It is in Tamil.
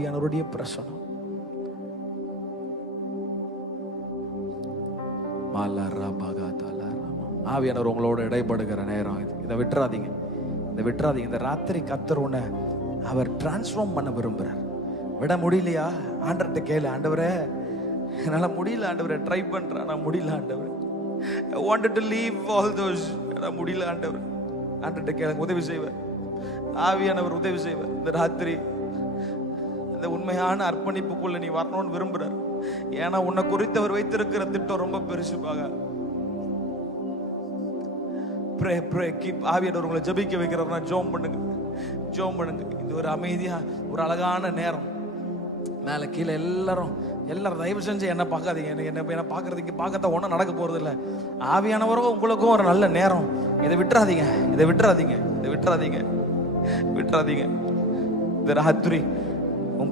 ஆவியானவருடைய பிரசனம். ஆவியானவர் உங்களோட இடைப்படுகிற நேரம் இது. இதை விட்டுறாதீங்க. இதை விட்டுறாதீங்க. இந்த ராத்திரி கத்தர் உன்னை அவர் டிரான்ஸ்ஃபார்ம் பண்ண விரும்புகிறார் விட முடியலையா? ஆண்டர்கிட்ட கேளு. ஆண்டவரே என்னால் முடியல ஆண்டவரே. ட்ரை பண்ணுறேன் நான் முடியல ஆண்டவர். I wanted to leave all those நான் முடியல ஆண்டவர். ஆண்டர்கிட்ட கேளுங்க. உதவி செய்வார். ஆவியானவர் உதவி செய்வார். இந்த ராத்திரி இந்த உண்மையான அர்ப்பணிப்புக்குள்ள நீ வரணும்னு விரும்புறார். ஏன்னா உன்னை குறித்து அவர் வைத்திருக்கிற திட்டம் ரொம்ப பெருசுப்பாக ப்ரே ப்ரே கீப் ஆவியானவர் உங்களை ஜபிக்க வைக்கிறார்னா ஜோம் பண்ணுங்க. ஜோம் பண்ணுங்க. இது ஒரு அமைதியா ஒரு அழகான நேரம். மேலே கீழே எல்லாரும் எல்லாரும் தயவு செஞ்சு என்ன பார்க்காதீங்க. என்ன என்ன என்ன பார்க்கறதுக்கு பார்க்கத்தான் ஒன்றும் நடக்க போறது இல்லை ஆவியானவரோ உங்களுக்கும் ஒரு நல்ல நேரம். இதை விட்டுறாதீங்க. இதை விட்டுறாதீங்க. இதை விட்டுறாதீங்க. விட்டுறாதீங்க. இந்த ராத்திரி